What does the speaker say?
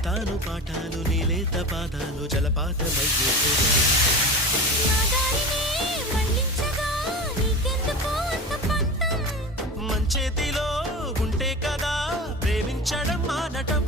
చెబుతాను పాఠాలు నీలేత పాదాలు జలపాతమయ్యేట్టుగా మంచేతిలో ఉంటే కదా ప్రేమించడం మానటం